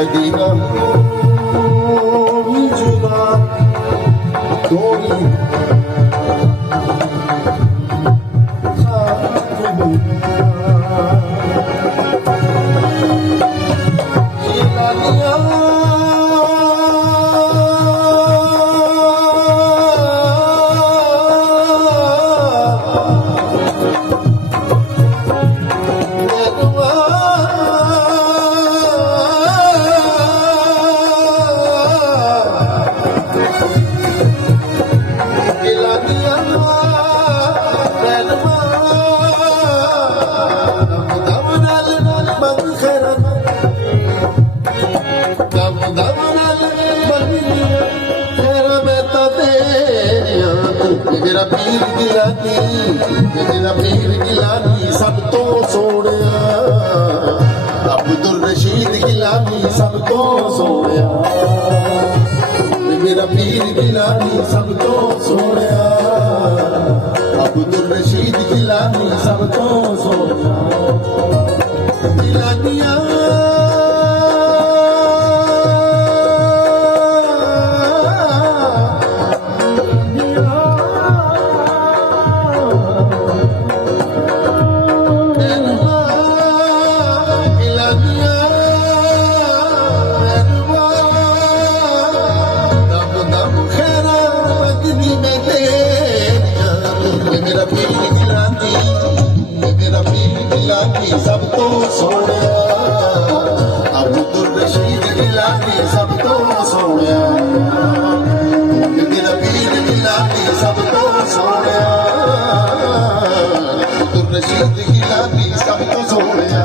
Medina भी जुदा थोड़ी मेरा पीर गिलानी मेरा पीर गिलानी सब तो सोनिया अब्दुल रशीद गिलानी सब तो सोनिया मेरा पीर गिलानी सब तो सोनिया अब्दुल रशीद गिलानी सब तो सोनिया गिलानिया सब तो सोनिया अब्दुल रशीद गिलानी सब तो सोनिया मेरा पीर गिलानी सब तो सोनिया अब्दुल रशीद गिलानी सब तो सोनिया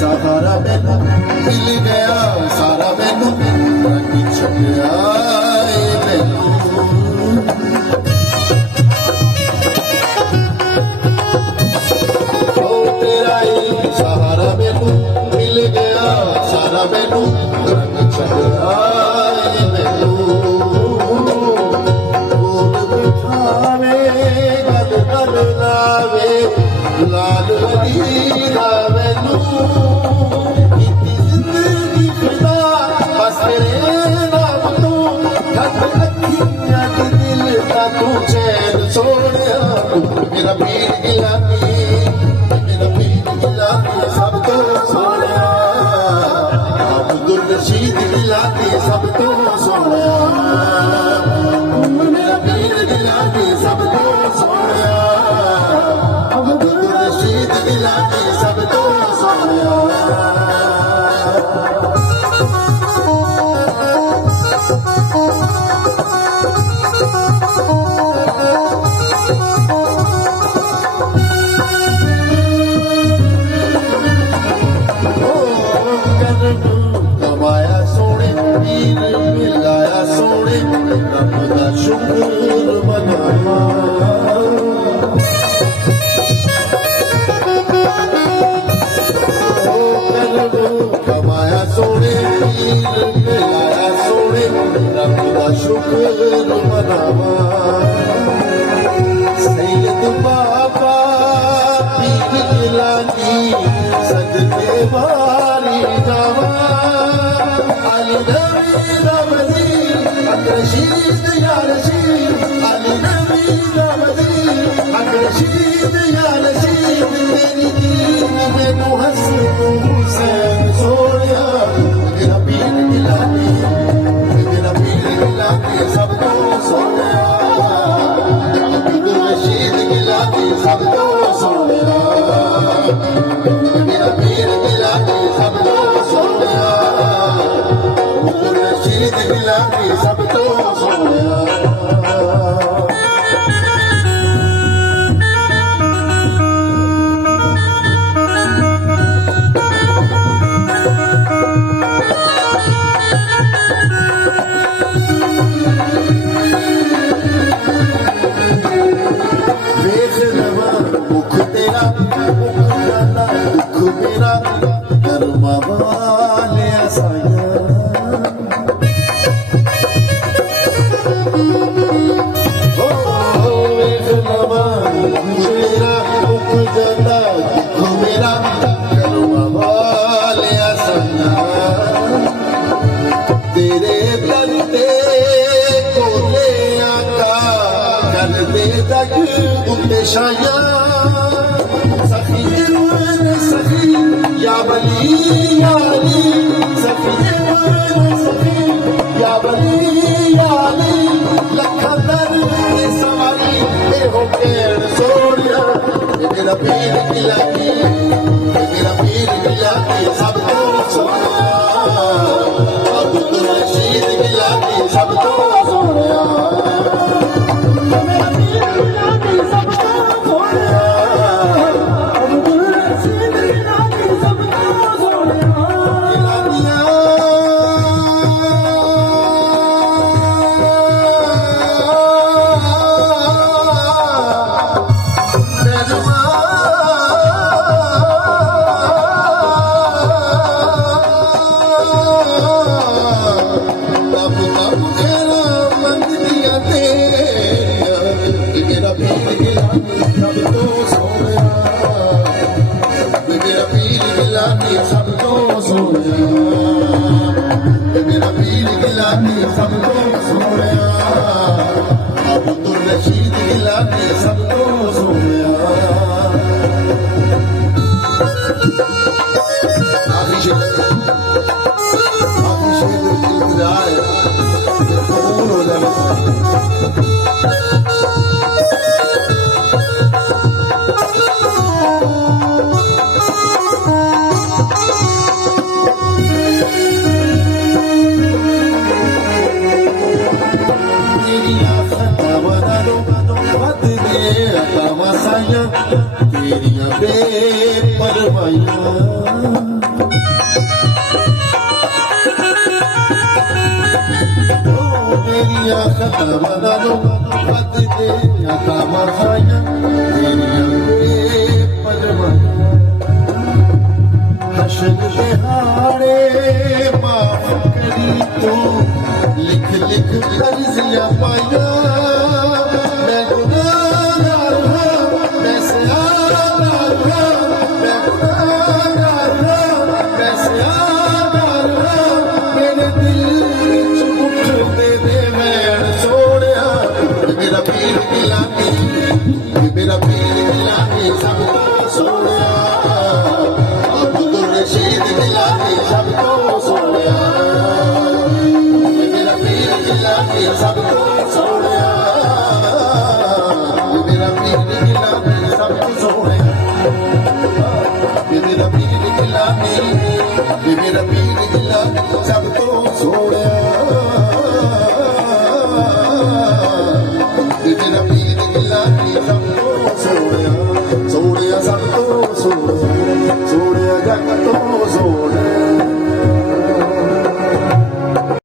सहारा मैनू मिल गया सारा मैनू रंग छपिया तेरा ही सहारा मैनू मिल गया सारा मैनू रंग छपिया बिठावे गल गल लावे लाल वलीरा मैनू मेरा पीर गिलानी सब तो सोनिया अब्दुल रशीद गिलानी सब तो सोनिया मेरा पीर गिलानी सब तो सोनिया अब्दुल रशीद गिलानी सब तो सोनिया कमाया सोने पीर मिलाया सोने रब दा शुक्र मनावा कमाया सोने पीर मिलाया सोने रब दा शुक्र मनावा सैयद बाबा पीर गिलानी सजदे वाली जावा Ali Nabi Namadi, Rashid Ya Rashid, Ali Nabi Namadi, Rashid Ya Rashid, Meri deen mein Hasan Hussain Sonia, Mera Peer Gilani, sab to Sonia, Abdul Rashid Gilani, sab to Sonia, Mera Peer Gilani, sab to Sonia. Rashid Gilani सब तो सोनिया देख रवा मुख तेरा मुख जाना दुख मेरा कर्मा वली या अली सखी सखी या वली या अली लखा दर सवारी ए हो केड़ सोनिया ये मेरा पीर गिलानी ये मेरा पीर गिलानी सब तो सोनिया अब्दुल रशीद गिलानी सब तो सोनिया मेरा पीर गिलानी सब तो सोनिया अब्दुल रशीद गिलानी सब तो सोनिया सब तो सोनिया मेरा पीर गिलानी सब तो सोनिया अब्दुल रशीद गिलानी सब तो सोनिया अभिषेक इल्तिजाए कबूल हो जाए तेरियां बेपरवाहियां तेरियां खता बना दो बद दे अता मसाइयां तेरियां बेपरवाहियां हशर दिहाड़े माफ करी तू लिख लिख अर्जियां पाइयां मैं गुनाहगार हां मैं सियादार हां मैं गुनाहगार हां मैं सियादार हां मेरे दिल विच उठदे दे वैण सोहणिया मेरा पीर गिलानी मेरा पीर गिलानी सब तो सोहणिया अब्दुल रशीद गिलानी सब तो सोहणिया मेरा पीर गिलानी सब तो सोहणिया मेरा पीर गिलानी सब तो सोहणिया मेरा पीर गिलानी मेरा पीर गिलानी सब तो सोहणिया मेरा पीर